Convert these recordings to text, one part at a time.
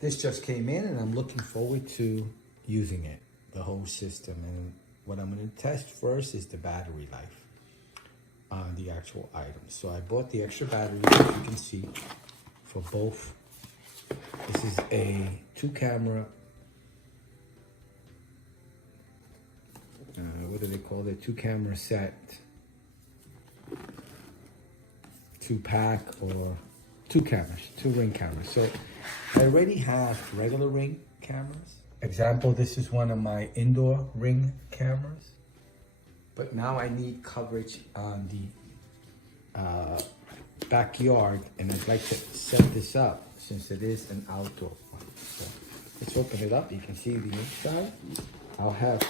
this just came in and I'm looking forward to using it, the whole system. And what I'm going to test first is the battery life on the actual items. So I bought the extra batteries, as you can see, for both. This is a 2-camera, what do they call it? 2-camera set, 2-pack, or 2 cameras, 2 ring cameras. So I already have regular ring cameras. Example, this is one of my indoor ring cameras. But now I need coverage on the backyard, and I'd like to set this up since it is an outdoor one. So let's open it up. You can see the inside. I'll have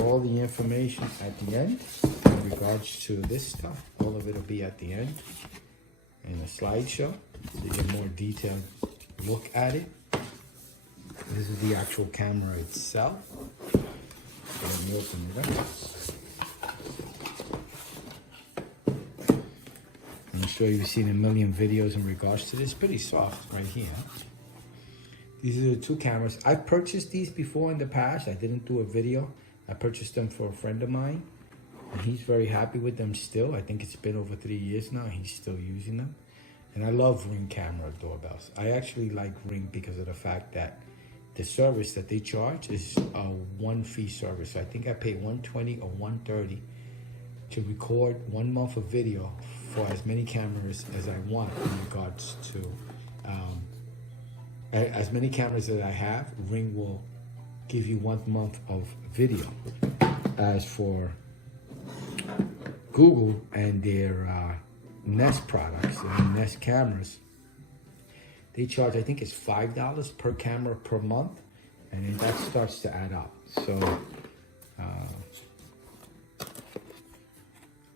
all the information at the end in regards to this stuff. All of it will be at the end in a slideshow, so you get a more detailed look at it. This is the actual camera itself. Let me open it up. I'm sure you've seen a million videos in regards to this. Pretty soft right here. These are the 2 cameras. I've purchased these before in the past. I didn't do a video. I purchased them for a friend of mine, and he's very happy with them still. I think it's been over 3 years now. He's still using them. And I love Ring camera doorbells. I actually like Ring because of the fact that the service that they charge is a 1-fee service. So I think I pay $120 or $130 to record 1 month of video for as many cameras as I want in regards to as many cameras that I have. Ring will give you 1 month of video. As for Google and their Nest products and Nest cameras, they charge, I think it's $5 per camera per month, and then that starts to add up. So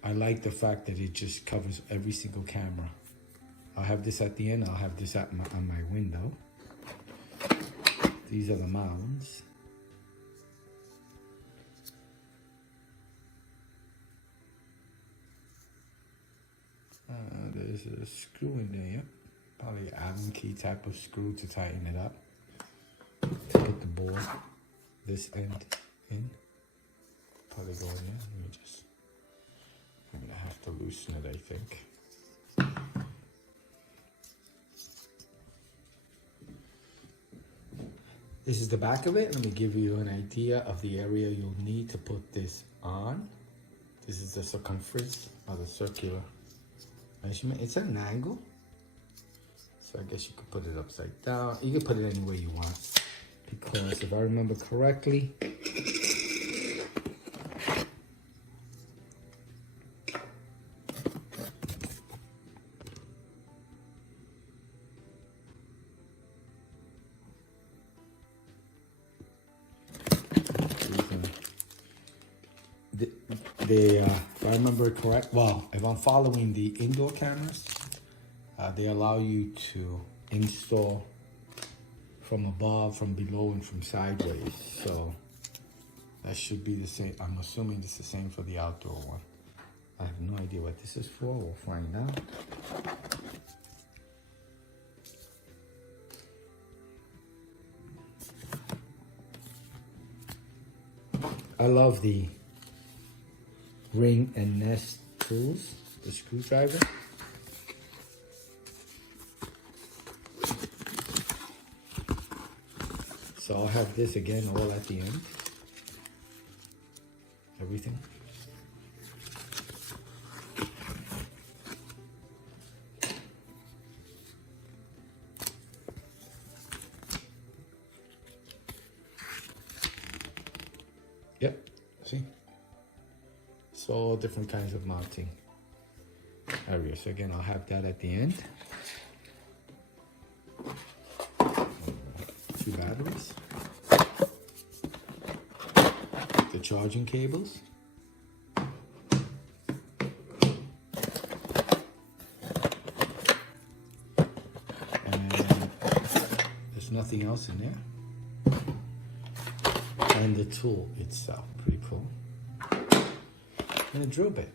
I like the fact that it just covers every single camera. I'll have this at the end. I'll have this on my window. These are the mounts. There's a screw in there, yep. Probably an Allen key type of screw to tighten it up. To put the board, this end in. Probably go in there. I'm gonna have to loosen it, I think. This is the back of it. Let me give you an idea of the area you'll need to put this on. This is the circumference of the circular measurement. It's at an angle, so I guess you could put it upside down. You can put it any way you want, because if I remember correctly, if I remember correct, well, if I'm following the indoor cameras, they allow you to install from above, from below, and from sideways. So that should be the same. I'm assuming it's the same for the outdoor one. I have no idea what this is for. We'll find out. I love the Ring and Nest tools, the screwdriver. So I'll have this again all at the end. Everything. Yep, see? So different kinds of mounting areas. So again, I'll have that at the end. 2 batteries. The charging cables. And there's nothing else in there. And the tool itself, pretty cool. And a drill bit,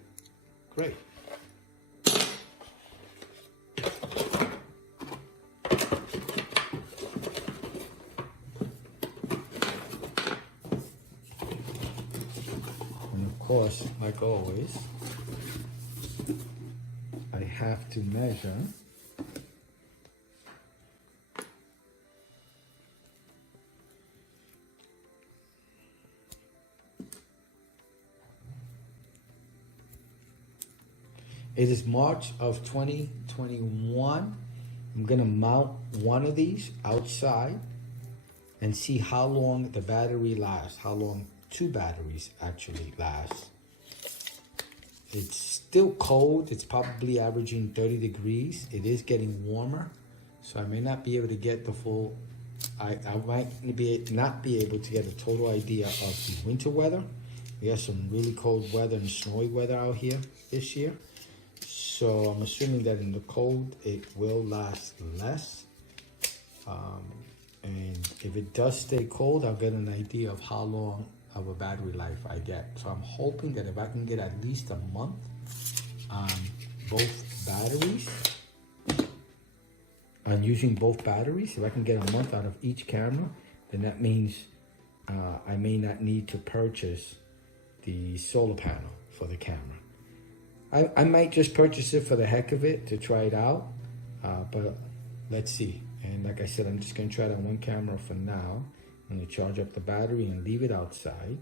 great. course, like always, I have to measure It is March of 2021. I'm gonna mount one of these outside and see how long the battery lasts, how long two batteries actually last. It's still cold. It's probably averaging 30 degrees. It is getting warmer, so I may not be able to get the full, I might not be able to get a total idea of the winter weather. We have some really cold weather and snowy weather out here this year. So I'm assuming that in the cold, it will last less. And if it does stay cold, I'll get an idea of how long of a battery life I get. So I'm hoping that if I can get at least a month on both batteries, on using both batteries, if I can get a month out of each camera, then that means I may not need to purchase the solar panel for the camera. I might just purchase it for the heck of it to try it out, but let's see. And like I said, I'm just gonna try it on one camera for now. I'm gonna charge up the battery and leave it outside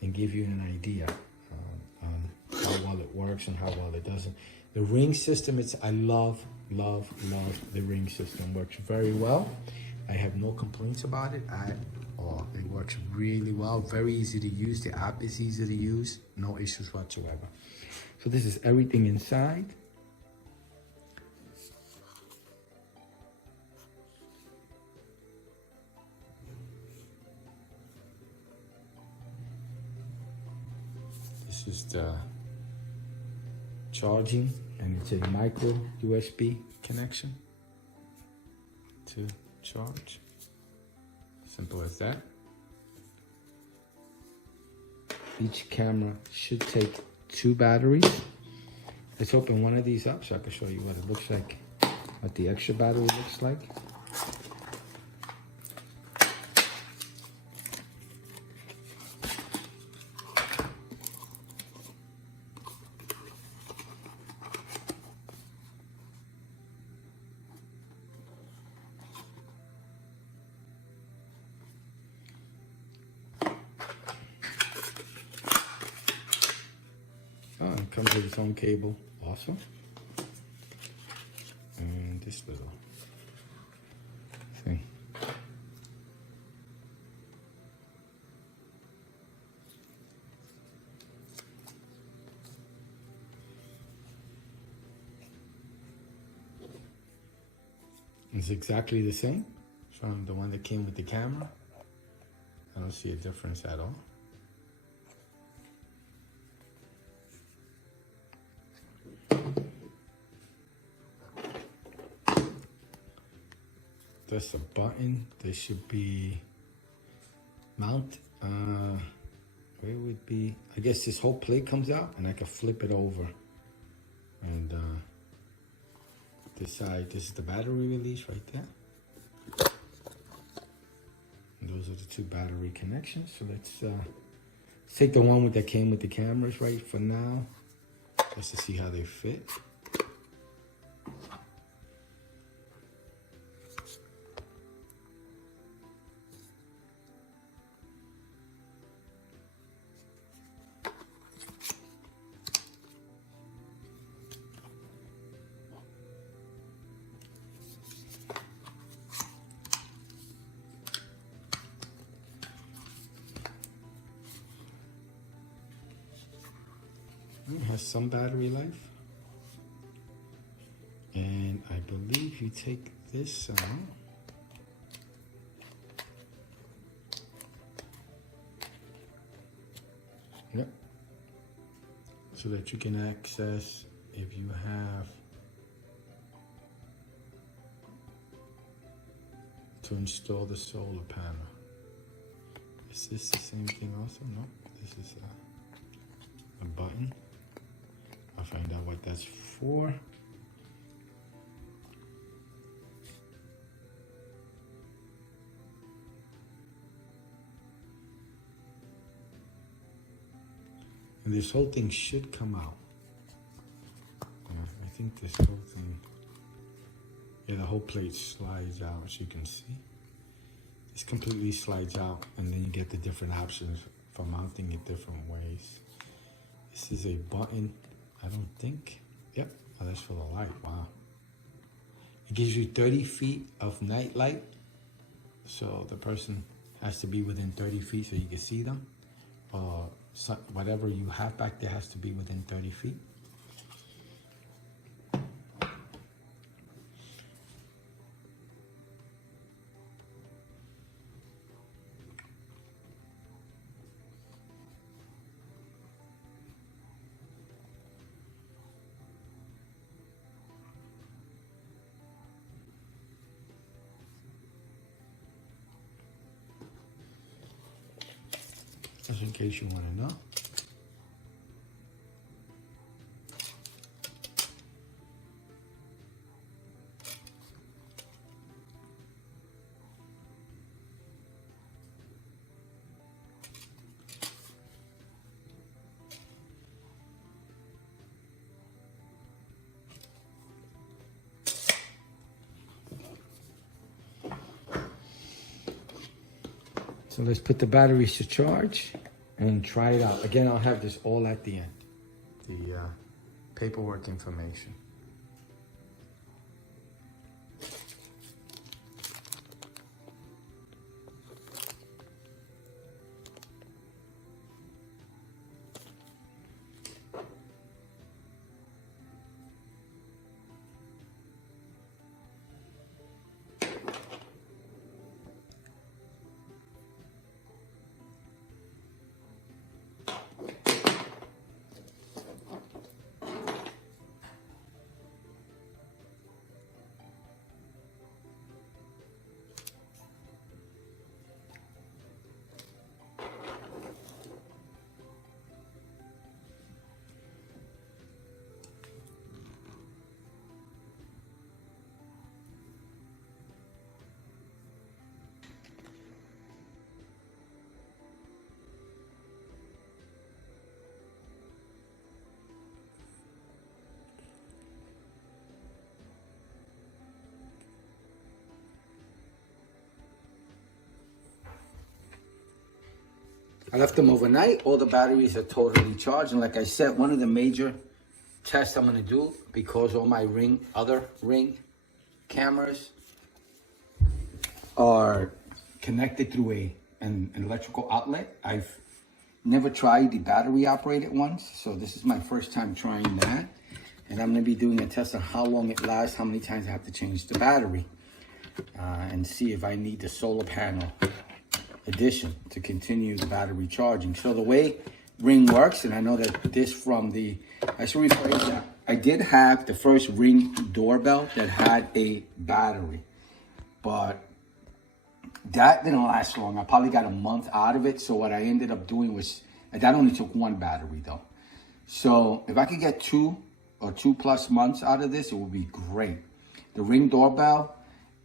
and give you an idea on how well it works and how well it doesn't. The ring system, I love the ring system. Works very well. I have no complaints about it at all. It works really well, very easy to use. The app is easy to use, no issues whatsoever. So this is everything inside. This is the charging, and it's a micro USB connection to charge. Simple as that. Each camera should take 2 batteries. Let's open one of these up so I can show you what it looks like, what the extra battery looks like. It comes with its own cable also. And this little thing. It's exactly the same from the one that came with the camera. I don't see a difference at all. That's a button. There should be mount. Where would be? I guess this whole plate comes out, and I can flip it over. And this side, this is the battery release right there. And those are the 2 battery connections. So let's take the one that came with the cameras right for now, just to see how they fit. It has some battery life, and I believe you take this out. Yep. So that you can access if you have to install the solar panel. Is this the same thing also? No, this is a button. I'll find out what that's for. And this whole thing should come out. I think this whole thing, yeah, the whole plate slides out, as you can see. This completely slides out, and then you get the different options for mounting it different ways. This is a button, I don't think. Yep, oh, that's for the light, wow. It gives you 30 feet of night light. So the person has to be within 30 feet so you can see them. So whatever you have back there has to be within 30 feet. Just in case you want to know. So let's put the batteries to charge and try it out. Again, I'll have this all at the end, the paperwork information. I left them overnight. All the batteries are totally charged. And like I said, one of the major tests I'm going to do, because all my other ring cameras are connected through an electrical outlet. I've never tried the battery operated ones. So this is my first time trying that. And I'm going to be doing a test on how long it lasts, how many times I have to change the battery, and see if I need the solar panel addition to continue the battery charging. So the way Ring works, and I know that this from the, I should rephrase that. I did have the first Ring doorbell that had a battery, but that didn't last long. I probably got a month out of it. So what I ended up doing was, that only took one battery though. So if I could get 2 or 2+ months out of this, it would be great. The Ring doorbell,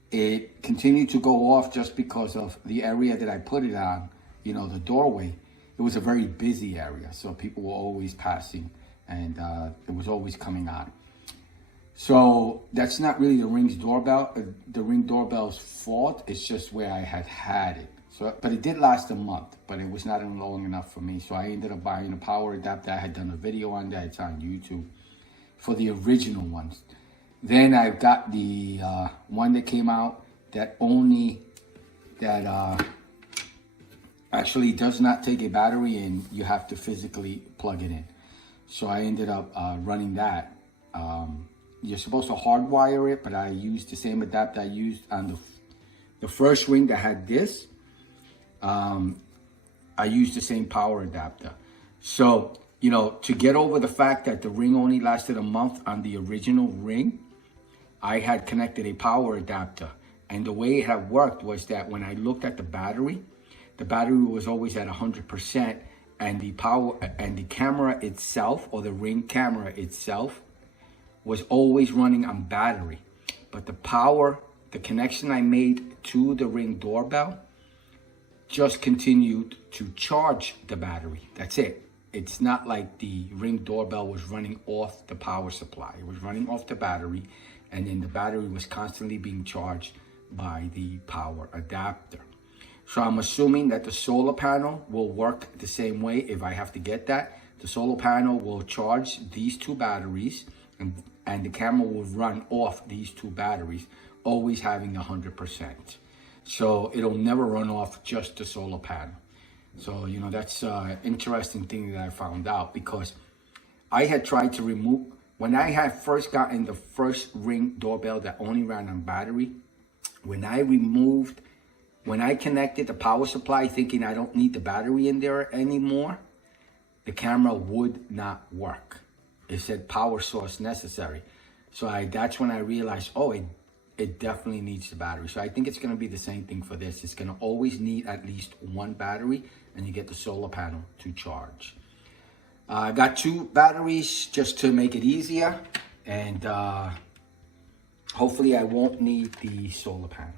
it continued to go off just because of the area that I put it on, you know, the doorway. It was a very busy area, so people were always passing, and it was always coming on. So that's not really the Ring doorbell's fault. It's just where I had it. So, but it did last a month, but it was not long enough for me. So I ended up buying a power adapter. I had done a video on that. It's on YouTube for the original ones. Then I've got the one that came out that actually does not take a battery, and you have to physically plug it in. So I ended up running that. You're supposed to hardwire it, but I used the same adapter I used on the first Ring that had this. I used the same power adapter. So, you know, to get over the fact that the Ring only lasted a month on the original Ring, I had connected a power adapter. And the way it had worked was that when I looked at the battery was always at 100%, and the power and the camera itself, or the Ring camera itself, was always running on battery. But the connection I made to the Ring doorbell just continued to charge the battery. That's it. it's not like the Ring doorbell was running off the power supply. It was running off the battery, and then the battery was constantly being charged by the power adapter. So I'm assuming that the solar panel will work the same way if I have to get that. The solar panel will charge these two batteries, and the camera will run off these two batteries, always having 100%. So it'll never run off just the solar panel. So, you know, that's an interesting thing that I found out, because I had tried to remove, when I had first gotten the first Ring doorbell that only ran on battery, when I connected the power supply thinking I don't need the battery in there anymore, the camera would not work. It said power source necessary. So that's when I realized, oh, it definitely needs the battery. So I think it's going to be the same thing for this. It's going to always need at least one battery, and you get the solar panel to charge. I got two batteries just to make it easier, and hopefully I won't need the solar panel.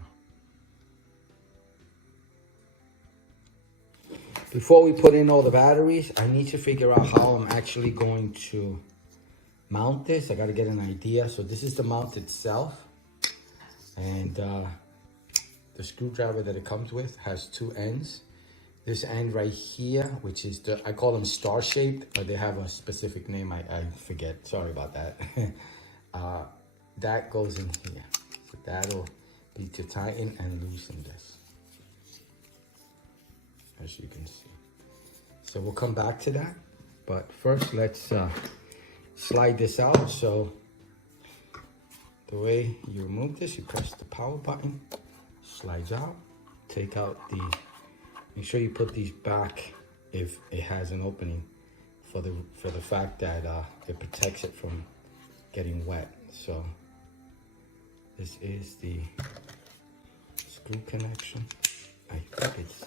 Before we put in all the batteries, I need to figure out how I'm actually going to mount this. I got to get an idea. So this is the mount itself. And the screwdriver that it comes with has two ends. This end right here, which is I call them star-shaped, but they have a specific name. I forget. Sorry about that. That goes in here. So that'll be to tighten and loosen this, as you can see. So we'll come back to that. But first, let's slide this out. So the way you remove this, you press the power button, slides out, take out make sure you put these back if it has an opening, for the fact that it protects it from getting wet. So this is the screw connection. I think it's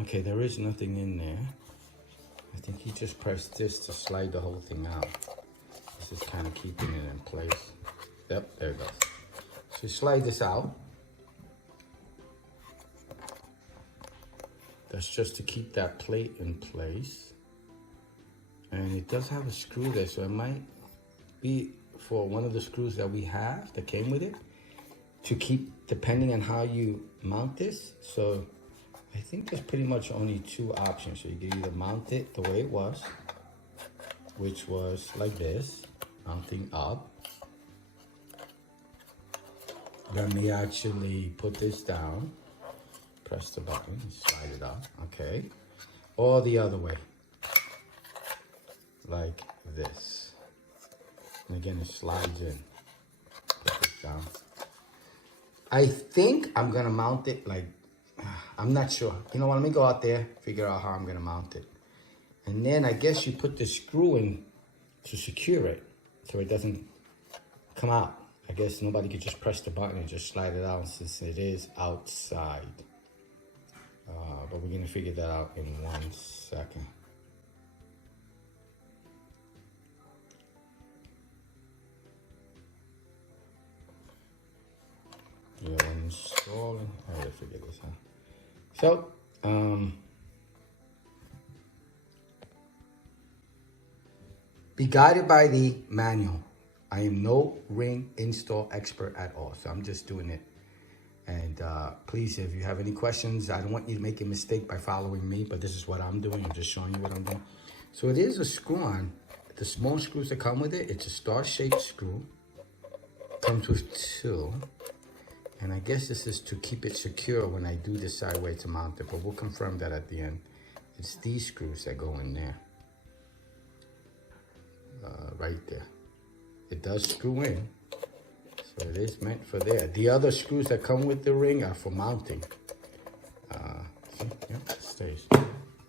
okay, there is nothing in there. I think he just pressed this to slide the whole thing out. This is kind of keeping it in place. Yep, there it goes. So you slide this out. That's just to keep that plate in place. And it does have a screw there, so it might be for one of the screws that we have that came with it to keep, depending on how you mount this. So I think there's pretty much only two options. So you can either mount it the way it was, which was like this, mounting up. Let me actually put this down, press the button, slide it up, okay. Or the other way, like this. And again, it slides in. Put this down. I think I'm gonna mount it like, I'm not sure. You know what, let me go out there, figure out how I'm gonna mount it. And then I guess you put the screw in to secure it so it doesn't come out. I guess nobody could just press the button and just slide it out since it is outside. But we're gonna figure that out in 1 second. Yeah, installing, I gotta figure this out. So, be guided by the manual. I am no Ring install expert at all, so I'm just doing it. And please, if you have any questions, I don't want you to make a mistake by following me, but this is what I'm doing. I'm just showing you what I'm doing. So it is a screw-on. The small screws that come with it, it's a star-shaped screw. Comes with two. And I guess this is to keep it secure when I do decide where to mount it, but we'll confirm that at the end. It's these screws that go in there. Right there. It does screw in, so it is meant for there. The other screws that come with the Ring are for mounting. See? Yep, it stays.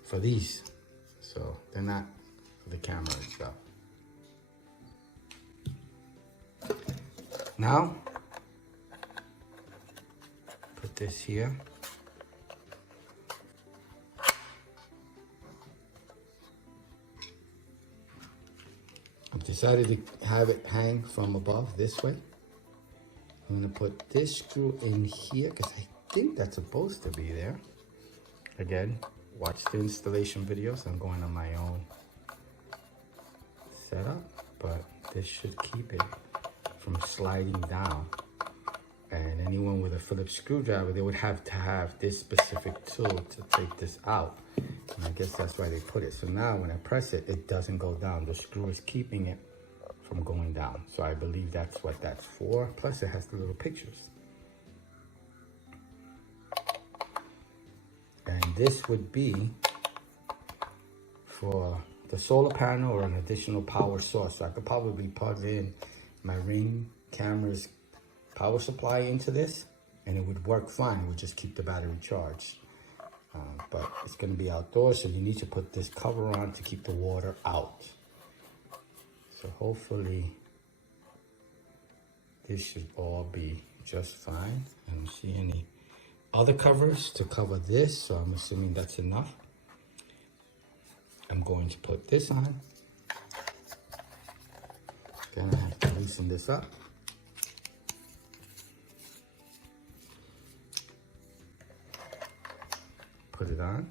For these. So they're not for the camera itself. Now, put this here. I've decided to have it hang from above this way. I'm gonna put this screw in here because I think that's supposed to be there. Again, watch the installation videos. I'm going on my own setup, but this should keep it from sliding down. And anyone with a Phillips screwdriver, they would have to have this specific tool to take this out. And I guess that's why they put it. So now when I press it, it doesn't go down. The screw is keeping it from going down. So I believe that's what that's for. Plus it has the little pictures. And this would be for the solar panel or an additional power source. So I could probably plug in my Ring camera's power supply into this and it would work fine. It would just keep the battery charged. But it's going to be outdoors, so you need to put this cover on to keep the water out. So hopefully this should all be just fine. I don't see any other covers to cover this, so I'm assuming that's enough. I'm going to put this on. Gonna have to loosen this up. Put it on.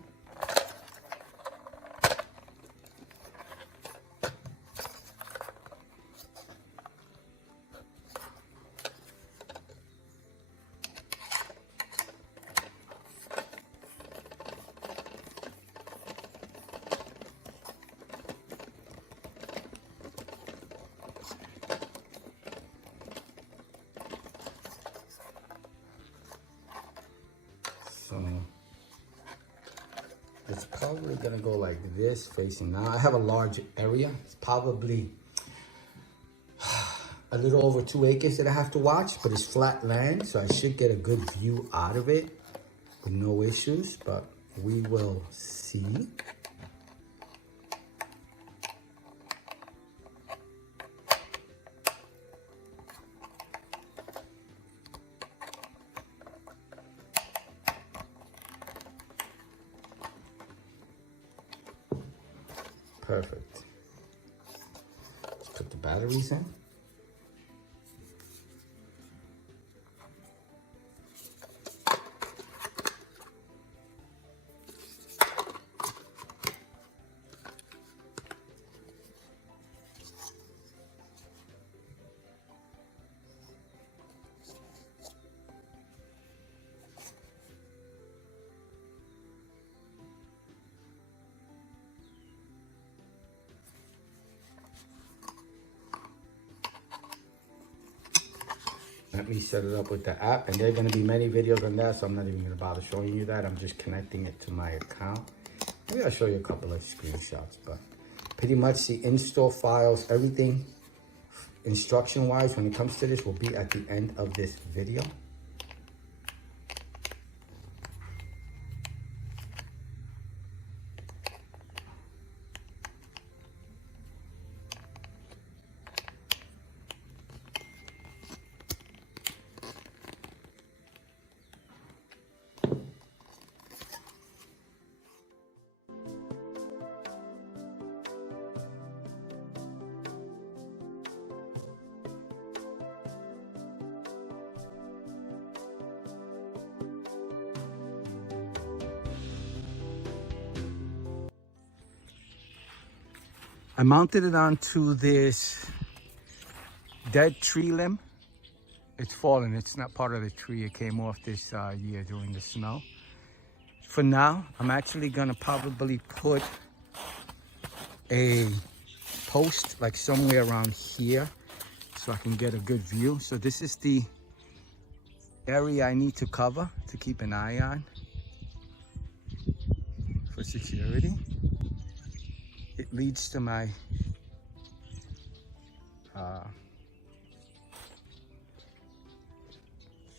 So it's probably gonna go like this, facing now. I have a large area. It's probably a little over 2 acres that I have to watch, but it's flat land, so I should get a good view out of it with no issues, but we will see. Perfect. Let's put the batteries in. Let me set it up with the app, and there are going to be many videos on that, so I'm not even going to bother showing you that. I'm just connecting it to my account. Maybe I'll show you a couple of screenshots, but pretty much the install files, everything instruction-wise when it comes to this will be at the end of this video. I mounted it onto this dead tree limb. It's fallen, it's not part of the tree. It came off this year during the snow. For now, I'm actually gonna probably put a post like somewhere around here so I can get a good view. So this is the area I need to cover to keep an eye on for security. It leads to my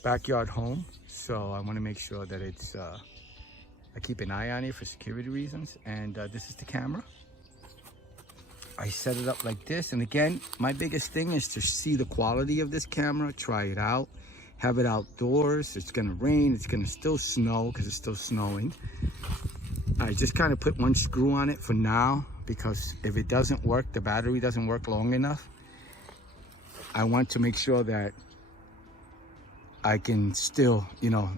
backyard home, so I want to make sure that it's I keep an eye on it for security reasons. And this is the camera. I set it up like this, and again, my biggest thing is to see the quality of this camera, try it out, have it outdoors. It's gonna rain, it's gonna still snow because it's still snowing. I just kind of put one screw on it for now, because if it doesn't work, the battery doesn't work long enough, I want to make sure that I can still, you know,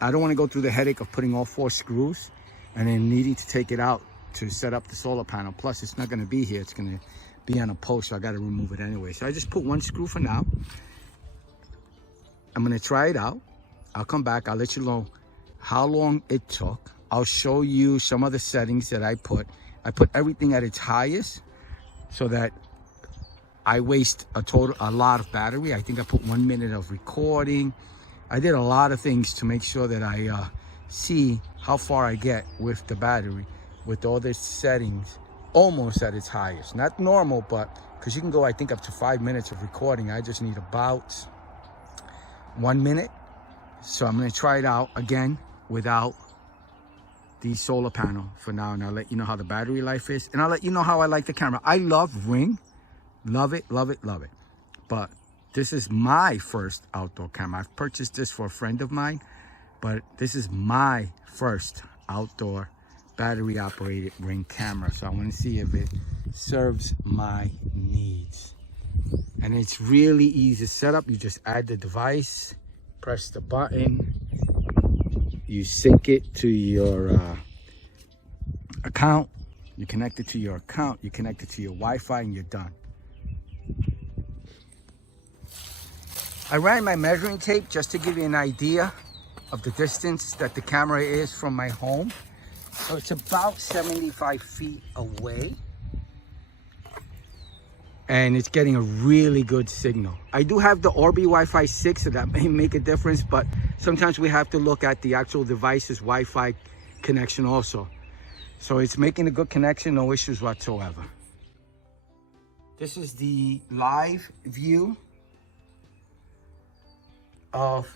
I don't want to go through the headache of putting all 4 screws and then needing to take it out to set up the solar panel. Plus, it's not going to be here. It's going to be on a post, so I got to remove it anyway. So I just put 1 screw for now. I'm going to try it out. I'll come back. I'll let you know how long it took. I'll show you some of the settings that I put. I put everything at its highest so that I waste a lot of battery. I think I put 1 minute of recording. I did a lot of things to make sure that I see how far I get with the battery with all the settings almost at its highest. Not normal, but because you can go, I think, up to 5 minutes of recording. I just need about 1 minute. So I'm going to try it out again without the solar panel for now, and I'll let you know how the battery life is, and I'll let you know how I like the camera. I love Ring. Love it, love it, love it. But this is my first outdoor camera. I've purchased this for a friend of mine, but this is my first outdoor battery operated Ring camera. So I want to see if it serves my needs. And it's really easy to set up. You just add the device, press the button, you sync it to your account, you connect it to your account, you connect it to your Wi-Fi, and you're done. I ran my measuring tape just to give you an idea of the distance that the camera is from my home. So it's about 75 feet away. And it's getting a really good signal. I do have the Orbi Wi-Fi 6, so that may make a difference, but sometimes we have to look at the actual device's Wi-Fi connection also. So it's making a good connection, no issues whatsoever. This is the live view of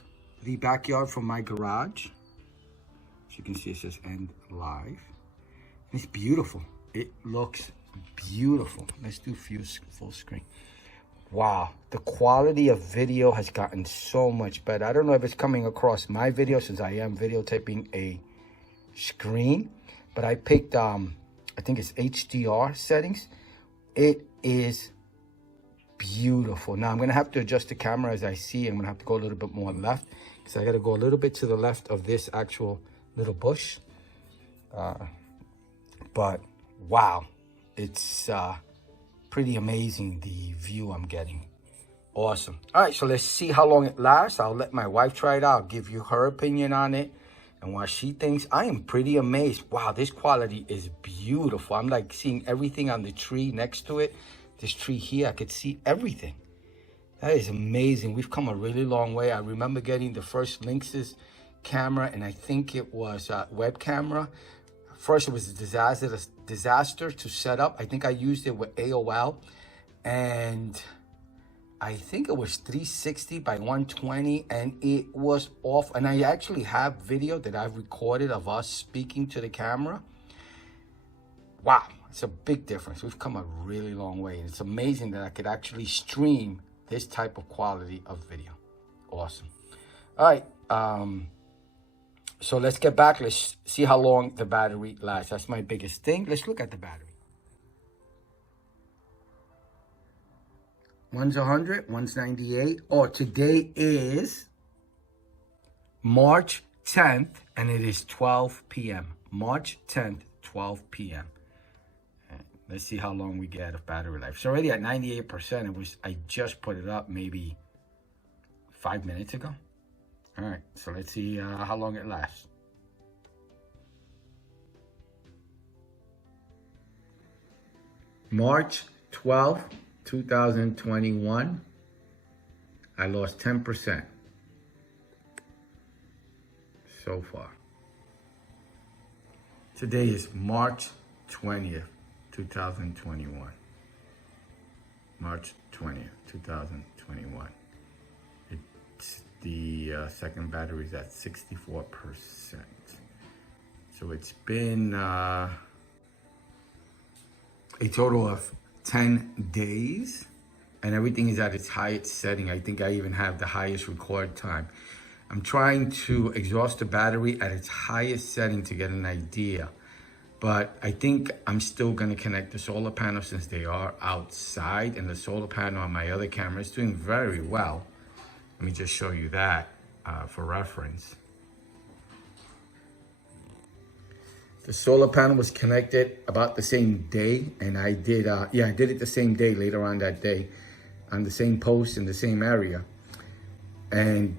the backyard from my garage. As you can see, it says end live. It's beautiful. It looks beautiful. Let's do full screen. Wow, the quality of video has gotten so much better. I don't know if it's coming across my video since I am videotaping a screen, but I picked I think it's HDR settings. It is beautiful. Now I'm gonna have to adjust the camera as I see. I'm gonna have to go a little bit more left because I gotta go a little bit to the left of this actual little bush. But wow, it's pretty amazing, the view I'm getting. Awesome. All right, so let's see how long it lasts. I'll let my wife try it out. I'll give you her opinion on it and what she thinks. I am pretty amazed. Wow, this quality is beautiful. I'm like seeing everything on the tree next to it. This tree here, I could see everything. That is amazing. We've come a really long way. I remember getting the first Lynx's camera, and I think it was a web camera. First, it was a disaster to set up. I think I used it with AOL, and I think it was 360 by 120, and it was off. And I actually have video that I've recorded of us speaking to the camera. Wow, it's a big difference. We've come a really long way, and it's amazing that I could actually stream this type of quality of video. Awesome. All right. So let's get back. Let's see how long the battery lasts. That's my biggest thing. Let's look at the battery. One's 100, one's 98. Oh, today is March 10th, and it is 12 p.m. March 10th, 12 p.m. Let's see how long we get of battery life. It's already at 98%. I just put it up maybe 5 minutes ago. All right, so let's see how long it lasts. March 12th, 2021. I lost 10% so far. Today is March 20th, 2021. March 20th, 2021. The second battery is at 64%. So it's been a total of 10 days, and everything is at its highest setting. I think I even have the highest record time. I'm trying to exhaust the battery at its highest setting to get an idea. But I think I'm still gonna connect the solar panel since they are outside, and the solar panel on my other camera is doing very well. Let me just show you that. for reference. The solar panel was connected about the same day, and I did it the same day, later on that day, on the same post in the same area. And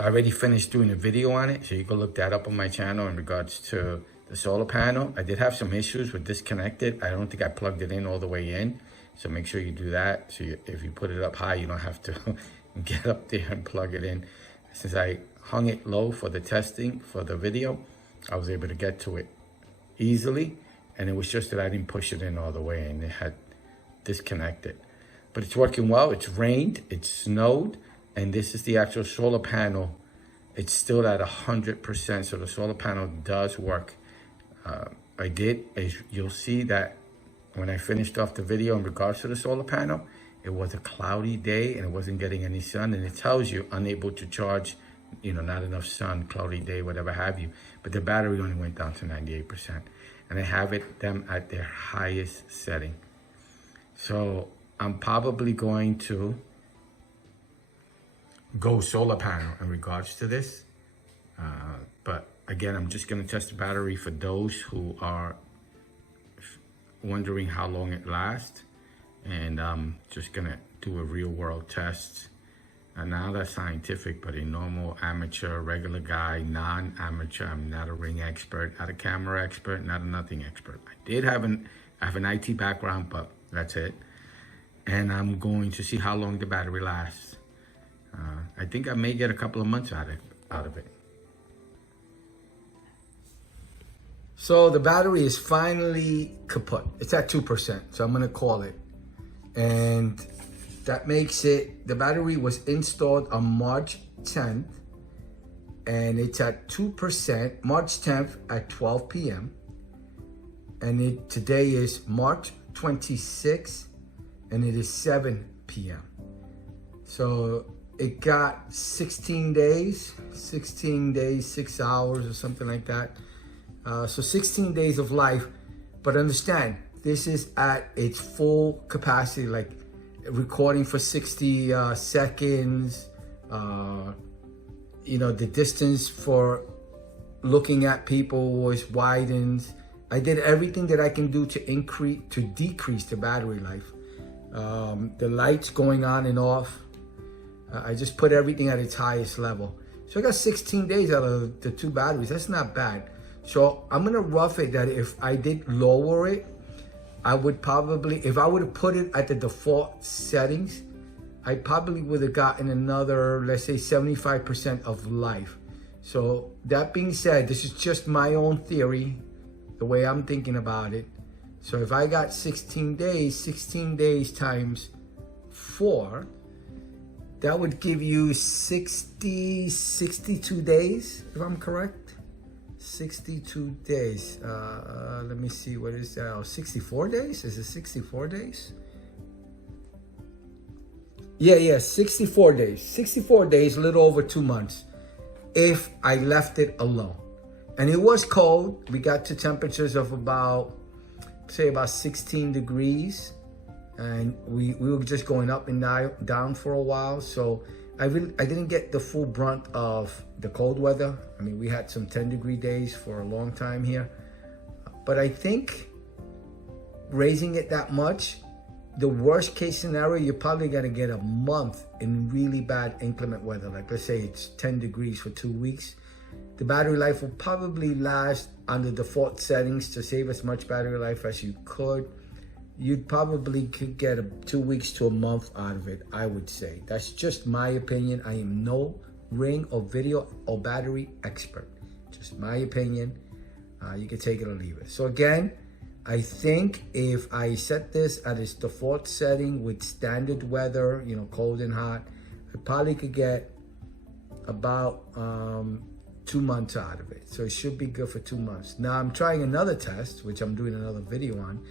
I already finished doing a video on it, so you can look that up on my channel in regards to the solar panel. I did have some issues with disconnected. I don't think I plugged it in all the way in, so make sure you do that. So if you put it up high, you don't have to get up there and plug it in. Since I hung it low for the testing for the video, I was able to get to it easily, and it was just that I didn't push it in all the way and it had disconnected. But it's working well. It's rained, it snowed, and this is the actual solar panel. It's still at 100%, so the solar panel does work. As you'll see that when I finished off the video in regards to the solar panel, it was a cloudy day and it wasn't getting any sun, and it tells you unable to charge, not enough sun, cloudy day, whatever have you. But the battery only went down to 98%. And I have them at their highest setting. So I'm probably going to go solar panel in regards to this. But again, I'm just going to test the battery for those who are wondering how long it lasts. And I'm just going to do a real world test. And now that's scientific, but a normal amateur, regular guy, non-amateur. I'm not a ring expert, not a camera expert, not a nothing expert. I have an IT background, but that's it. And I'm going to see how long the battery lasts. I think I may get a couple of months out of it. So the battery is finally kaput. It's at 2%, so I'm gonna call it. And that makes it, the battery was installed on March 10th, and it's at 2%, March 10th at 12 p.m. And today is March 26th, and it is 7 p.m. So it got 16 days, 6 hours or something like that. So 16 days of life, but understand, this is at its full capacity, like recording for 60 seconds. The distance for looking at people was widened. I did everything that I can do to decrease the battery life. The lights going on and off. I just put everything at its highest level. So I got 16 days out of the two batteries. That's not bad. So I'm gonna rough it that if I did lower it, I would probably, if I would have put it at the default settings, I probably would have gotten another, let's say 75% of life. So that being said, this is just my own theory, the way I'm thinking about it. So if I got 16 days times 4, that would give you 62 days, if I'm correct. 62 days. Let me see, what is that? 64 days? Is it 64 days? Yeah, 64 days. 64 days, a little over 2 months, if I left it alone. And it was cold. We got to temperatures of about 16 degrees. And we were just going up and down for a while. So I didn't get the full brunt of the cold weather. I mean, we had some 10-degree days for a long time here. But I think raising it that much, the worst case scenario, you're probably gonna get a month in really bad inclement weather. Like let's say it's 10 degrees for 2 weeks. The battery life will probably last under default settings to save as much battery life as you could. You probably could get 2 weeks to a month out of it, I would say. That's just my opinion. I am no ring or video or battery expert. Just my opinion. You can take it or leave it. So again, I think if I set this at its default setting with standard weather, cold and hot, I probably could get about 2 months out of it. So it should be good for 2 months. Now I'm trying another test, which I'm doing another video on,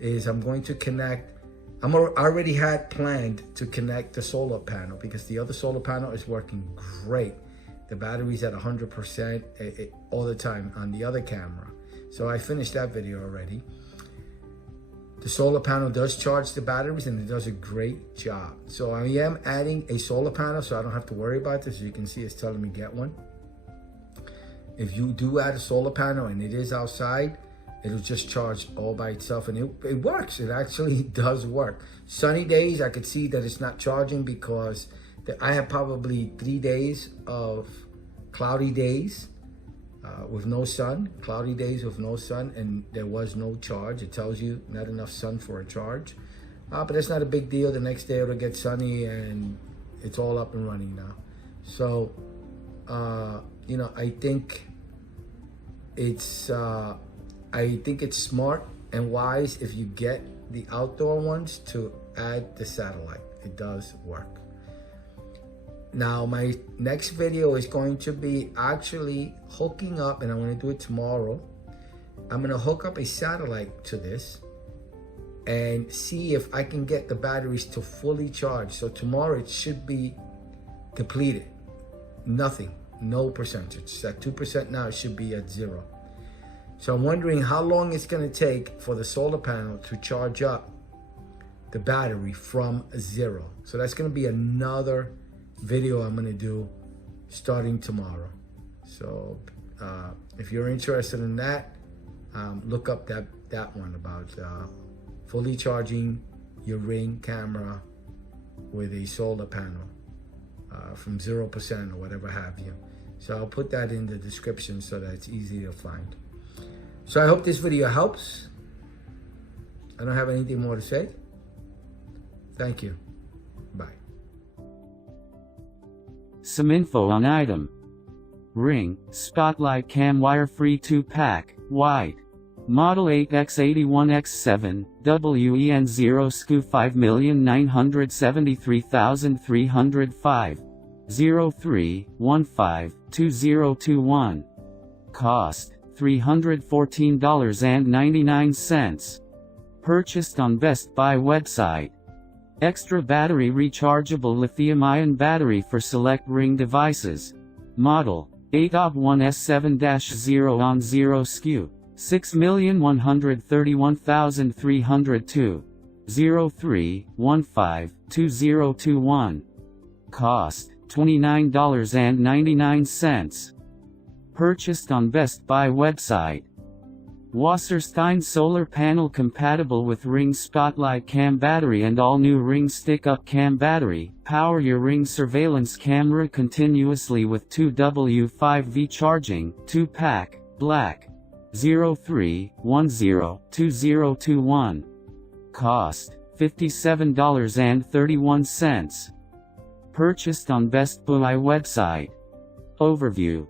is I'm going to connect, I already had planned to connect the solar panel because the other solar panel is working great. The battery's at 100% all the time on the other camera. So I finished that video already. The solar panel does charge the batteries and it does a great job. So I am adding a solar panel so I don't have to worry about this. As you can see, it's telling me get one. If you do add a solar panel and it is outside, it'll just charge all by itself, and it works. It actually does work. Sunny days, I could see that it's not charging because I have probably 3 days of cloudy days with no sun, cloudy days with no sun, and there was no charge. It tells you not enough sun for a charge, but that's not a big deal. The next day it'll get sunny and it's all up and running now. So, you know, I think it's smart and wise if you get the outdoor ones to add the satellite. It does work. Now, my next video is going to be actually hooking up, and I'm going to do it tomorrow. I'm going to hook up a satellite to this and see if I can get the batteries to fully charge. So tomorrow it should be depleted. Nothing, no percentage. It's at 2% now, it should be at 0. So I'm wondering how long it's going to take for the solar panel to charge up the battery from 0. So that's going to be another video I'm going to do starting tomorrow. So if you're interested in that, look up that one about fully charging your Ring camera with a solar panel from 0% or whatever have you. So I'll put that in the description so that it's easy to find. So I hope this video helps. I don't have anything more to say. Thank you. Bye. Some info on item. Ring, Spotlight Cam Wire-Free 2-pack, white. Model 8X81X7-WEN0 SKU 5,973,305. 03152021. Cost $314.99. Purchased on Best Buy website. Extra battery rechargeable lithium-ion battery for select Ring devices. Model 8X81X7-WEN0 SKU 6,131,302. 03152021. Cost $29.99. Purchased on Best Buy website. Wasserstein solar panel compatible with Ring Spotlight Cam battery and all new Ring stick-up cam battery. Power your Ring surveillance camera continuously with 2W5V charging. 2-pack, black. 03102021. Cost $57.31. Purchased on Best Buy website. Overview.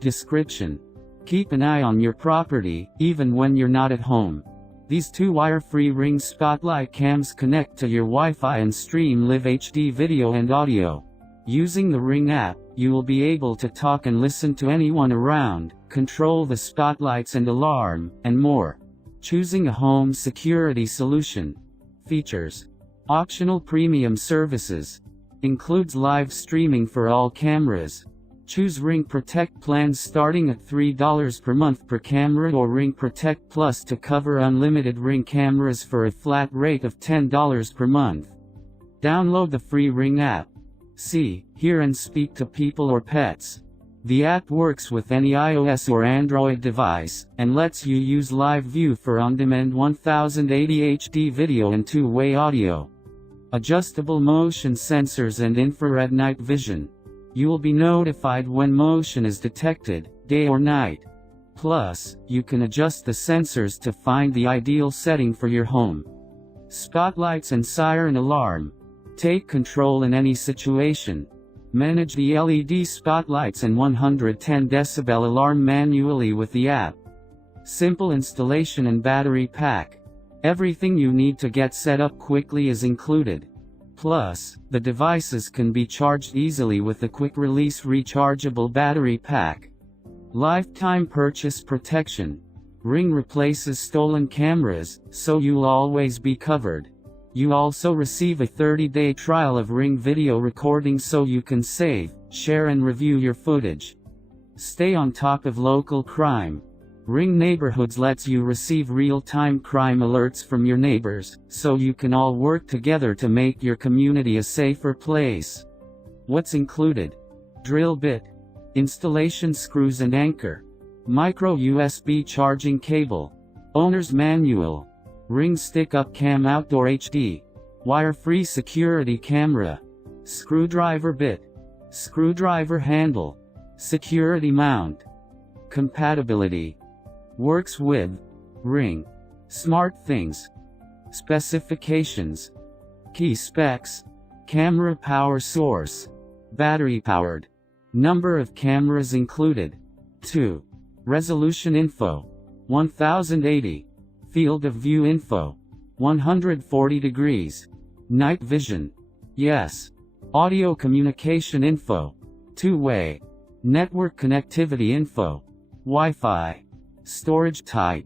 Description. Keep an eye on your property, even when you're not at home. These two wire-free Ring Spotlight cams connect to your Wi-Fi and stream live HD video and audio. Using the Ring app, you will be able to talk and listen to anyone around, control the spotlights and alarm, and more. Choosing a home security solution. Features. Optional premium services. Includes live streaming for all cameras. Choose Ring Protect plans starting at $3 per month per camera or Ring Protect Plus to cover unlimited Ring cameras for a flat rate of $10 per month. Download the free Ring app. See, hear and speak to people or pets. The app works with any iOS or Android device, and lets you use live view for on-demand 1080 HD video and two-way audio. Adjustable motion sensors and infrared night vision. You will be notified when motion is detected, day or night. Plus, you can adjust the sensors to find the ideal setting for your home. Spotlights and siren alarm. Take control in any situation. Manage the LED spotlights and 110 decibel alarm manually with the app. Simple installation and battery pack. Everything you need to get set up quickly is included. Plus, the devices can be charged easily with the quick-release rechargeable battery pack. Lifetime purchase protection. Ring replaces stolen cameras, so you'll always be covered. You also receive a 30-day trial of Ring video recording so you can save, share and review your footage. Stay on top of local crime. Ring Neighborhoods lets you receive real-time crime alerts from your neighbors, so you can all work together to make your community a safer place. What's included? Drill bit, installation screws and anchor, micro USB charging cable, owner's manual, Ring stick-up cam outdoor HD, wire-free security camera, screwdriver bit, screwdriver handle, security mount. Compatibility. Works with Ring. SmartThings. Specifications. Key specs. Camera power source. Battery powered. Number of cameras included. 2. Resolution info. 1080. Field of view info. 140 degrees. Night vision. Yes. Audio communication info. Two-way. Network connectivity info. Wi-Fi. Storage type.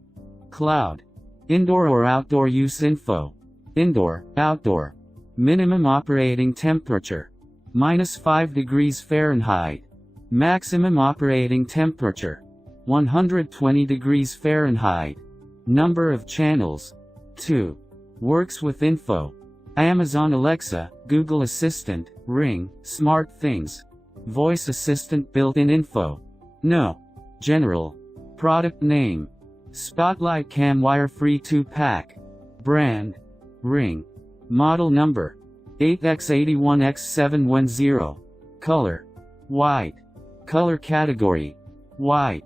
Cloud. Indoor or outdoor use info. Indoor, outdoor. Minimum operating temperature. -5 degrees Fahrenheit. Maximum operating temperature. 120 degrees Fahrenheit. Number of channels. 2. Works with info. Amazon Alexa, Google Assistant, Ring, SmartThings. Voice Assistant built-in info. No. General. Product name. Spotlight Cam wire-free 2-pack. Brand. Ring. Model number. 8X81X7-WEN0. Color. White. Color category. White.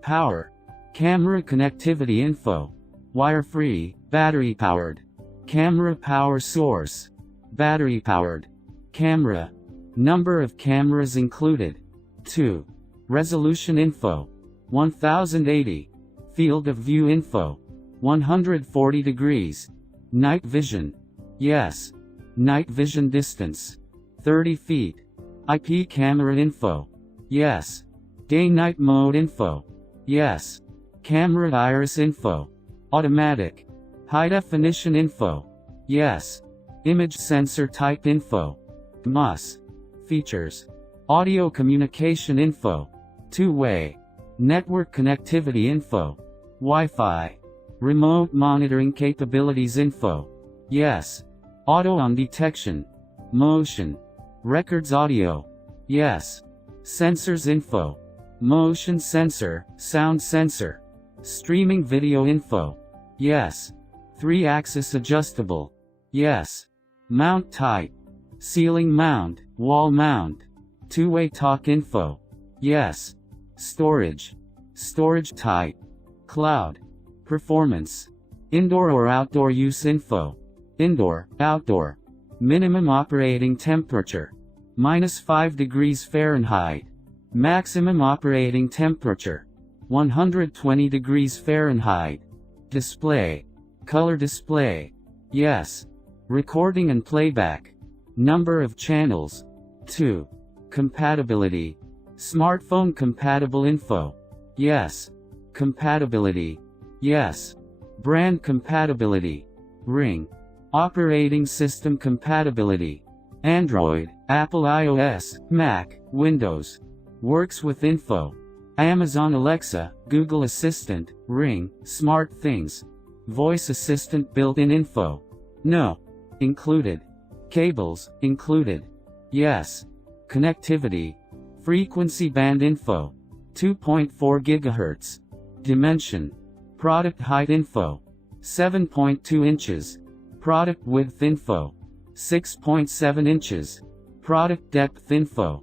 Power. Camera connectivity info. Wire-free, battery-powered. Camera power source. Battery-powered. Camera. Number of cameras included. 2. Resolution info. 1080. Field of view info. 140 degrees. Night vision. Yes. Night vision distance. 30 feet. IP camera info. Yes. Day-night mode info. Yes. Camera iris info. Automatic. High definition info. Yes. Image sensor type info. DMOS. Features. Audio communication info. Two-way. Network connectivity info. Wi-Fi. Remote monitoring capabilities info. Yes. Auto-on detection. Motion. Records audio. Yes. Sensors info. Motion sensor, sound sensor. Streaming video info. Yes. 3-axis adjustable. Yes. Mount type. Ceiling mount, wall mount. Two-way talk info. Yes. Storage. Storage type. Cloud. Performance. Indoor or outdoor use info. Indoor, outdoor. Minimum operating temperature. -5 degrees Fahrenheit. Maximum operating temperature. 120 degrees Fahrenheit. Display. Color display. Yes. Recording and playback. Number of channels. 2. Compatibility. Smartphone compatible info. Yes. Compatibility. Yes. Brand compatibility. Ring. Operating system compatibility. Android, Apple iOS, Mac, Windows. Works with info. Amazon Alexa, Google Assistant, Ring, SmartThings. Voice Assistant built-in info. No. Included. Cables, included. Yes. Connectivity. Frequency band info. 2.4 GHz. Dimension. Product height info. 7.2 inches. Product width info. 6.7 inches. Product depth info.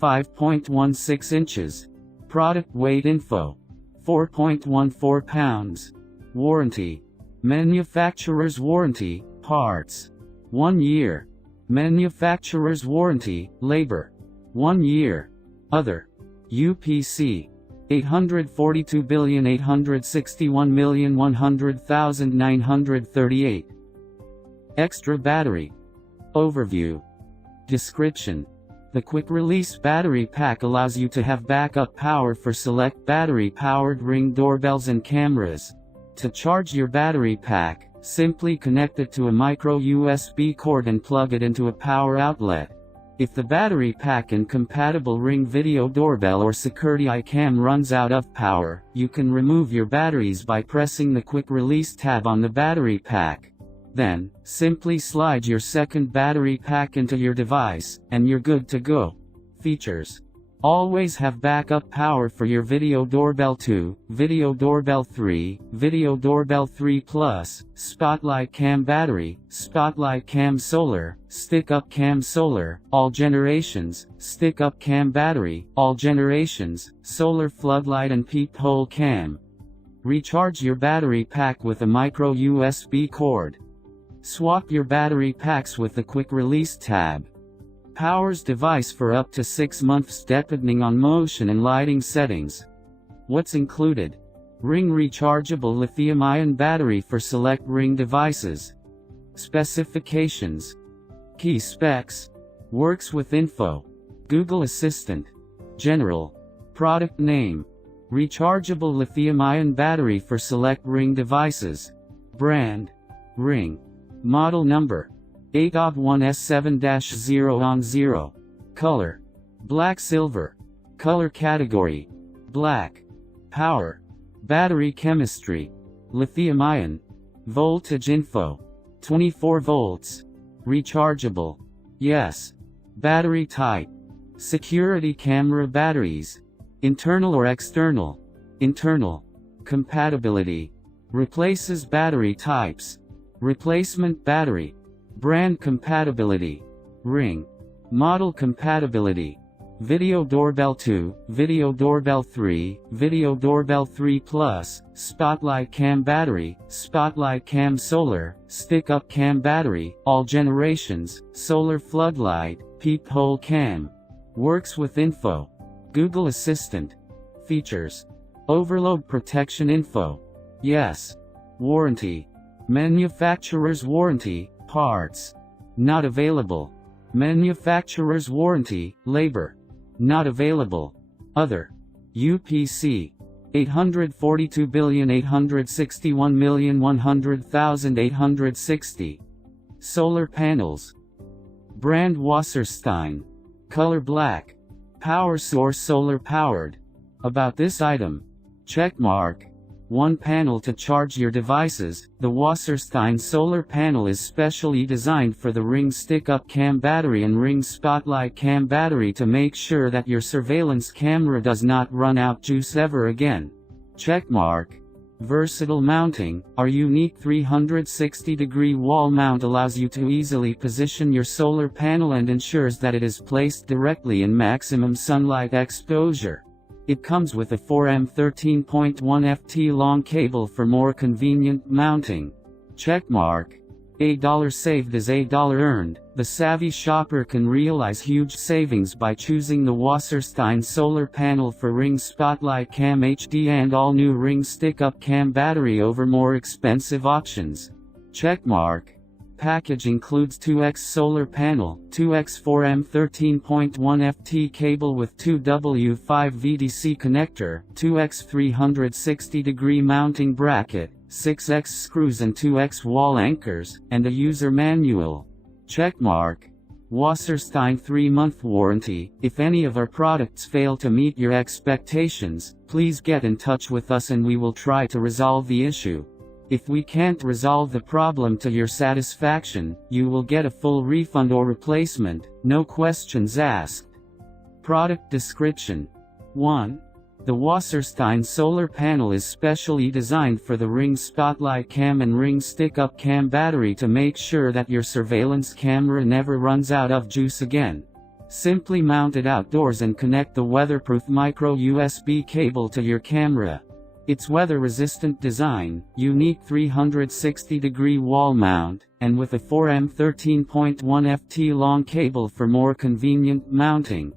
5.16 inches. Product weight info. 4.14 pounds. Warranty. Manufacturer's warranty, parts. 1 year. Manufacturer's warranty, labor. 1 year. Other. UPC. 842,861,100,938. Extra battery. Overview. Description. The quick-release battery pack allows you to have backup power for select battery-powered Ring doorbells and cameras. To charge your battery pack, simply connect it to a micro USB cord and plug it into a power outlet. If the battery pack and compatible Ring video doorbell or security cam runs out of power, you can remove your batteries by pressing the quick release tab on the battery pack. Then, simply slide your second battery pack into your device, and you're good to go. Features: always have backup power for your video doorbell 2, video doorbell 3, video doorbell 3 Plus, spotlight cam battery, spotlight cam solar, stick-up cam solar, all generations, stick-up cam battery, all generations, solar floodlight and peephole cam. Recharge your battery pack with a micro USB cord. Swap your battery packs with the quick release tab. Powers device for up to 6 months depending on motion and lighting settings. What's included? Ring rechargeable lithium-ion battery for select Ring devices. Specifications. Key specs. Works with info. Google Assistant. General. Product name. Rechargeable lithium-ion battery for select Ring devices. Brand. Ring. Model number. 8X81X7-WEN0. Color. Black silver. Color category. Black. Power. Battery chemistry. Lithium-ion. Voltage info. 24 volts. Rechargeable. Yes. Battery type. Security camera batteries. Internal or external? Internal. Compatibility. Replaces battery types. Replacement battery. Brand compatibility. Ring. Model compatibility. Video doorbell 2, video doorbell 3, video doorbell 3 Plus, spotlight cam battery, spotlight cam solar, stick-up cam battery, all generations, solar floodlight, peephole cam. Works with info. Google Assistant. Features. Overload protection info. Yes. Warranty. Manufacturer's warranty. Parts. Not available. Manufacturer's warranty. Labor. Not available. Other. UPC. 842,861,100,860. Solar panels. Brand Wasserstein. Color black. Power source solar powered. About this item. Checkmark. One panel to charge your devices. The Wasserstein solar panel is specially designed for the Ring stick-up cam battery and Ring spotlight cam battery to make sure that your surveillance camera does not run out juice ever again. Checkmark. Versatile mounting. Our unique 360-degree wall mount allows you to easily position your solar panel and ensures that it is placed directly in maximum sunlight exposure. It comes with a 4M 13.1 ft long cable for more convenient mounting. Checkmark. $1 saved is $1 earned. The savvy shopper can realize huge savings by choosing the Wasserstein solar panel for Ring Spotlight Cam HD and all new Ring stick-up cam battery over more expensive options. Checkmark. Package includes 2x solar panel, 2x 4M 13.1 ft cable with 2W5 VDC connector, 2x 360-degree mounting bracket, 6x screws and 2x wall anchors, and a user manual. Checkmark. Wasserstein 3-month warranty. If any of our products fail to meet your expectations, please get in touch with us and we will try to resolve the issue. If we can't resolve the problem to your satisfaction, you will get a full refund or replacement, no questions asked. Product description. 1. The Wasserstein solar panel is specially designed for the Ring Spotlight Cam and Ring Stick-Up Cam battery to make sure that your surveillance camera never runs out of juice again. Simply mount it outdoors and connect the weatherproof micro USB cable to your camera. Its weather-resistant design, unique 360-degree wall mount, and with a 4M 13.1 ft long cable for more convenient mounting.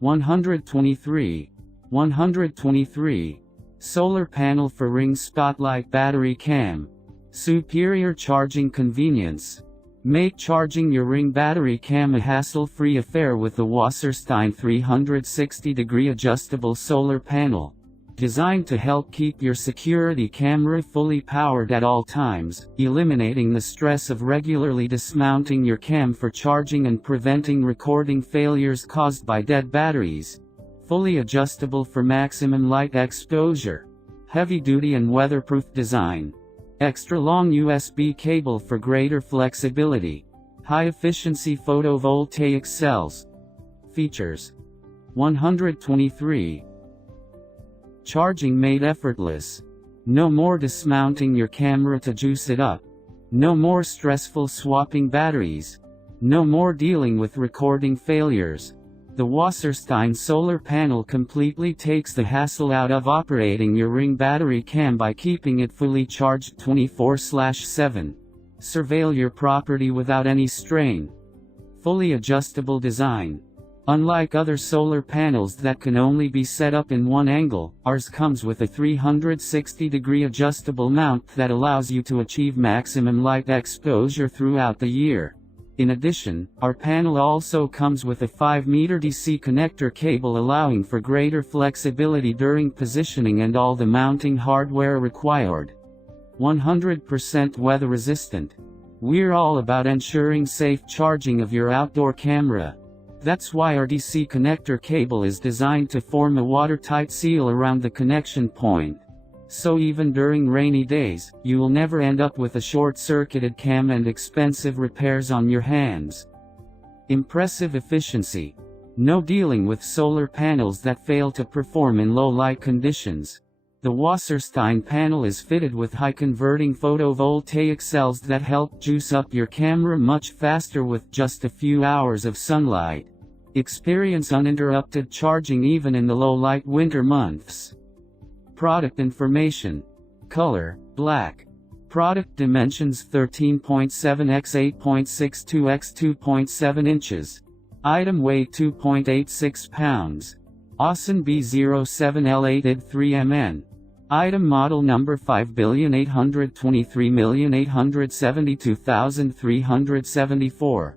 123. Solar panel for Ring Spotlight battery cam. Superior charging convenience. Make charging your Ring battery cam a hassle-free affair with the Wasserstein 360-degree adjustable solar panel. Designed to help keep your security camera fully powered at all times, eliminating the stress of regularly dismounting your cam for charging and preventing recording failures caused by dead batteries. Fully adjustable for maximum light exposure. Heavy-duty and weatherproof design. Extra long USB cable for greater flexibility. High-efficiency photovoltaic cells. Features. 123. Charging made effortless. No more dismounting your camera to juice it up. No more stressful swapping batteries. No more dealing with recording failures. The Wasserstein solar panel completely takes the hassle out of operating your Ring battery cam by keeping it fully charged 24/7. Surveil your property without any strain. Fully adjustable design. Unlike other solar panels that can only be set up in one angle, ours comes with a 360-degree adjustable mount that allows you to achieve maximum light exposure throughout the year. In addition, our panel also comes with a 5-meter DC connector cable allowing for greater flexibility during positioning and all the mounting hardware required. 100% weather resistant. We're all about ensuring safe charging of your outdoor camera. That's why our DC connector cable is designed to form a watertight seal around the connection point. So even during rainy days, you will never end up with a short-circuited cam and expensive repairs on your hands. Impressive efficiency. No dealing with solar panels that fail to perform in low light conditions. The Wasserstein panel is fitted with high-converting photovoltaic cells that help juice up your camera much faster with just a few hours of sunlight. Experience uninterrupted charging even in the low-light winter months. Product information. Color, black. Product dimensions 13.7 x 8.62 x 2.7 inches. Item weight 2.86 pounds. AUSN B07L8 ID 3MN. Item model number 5,823,872,374.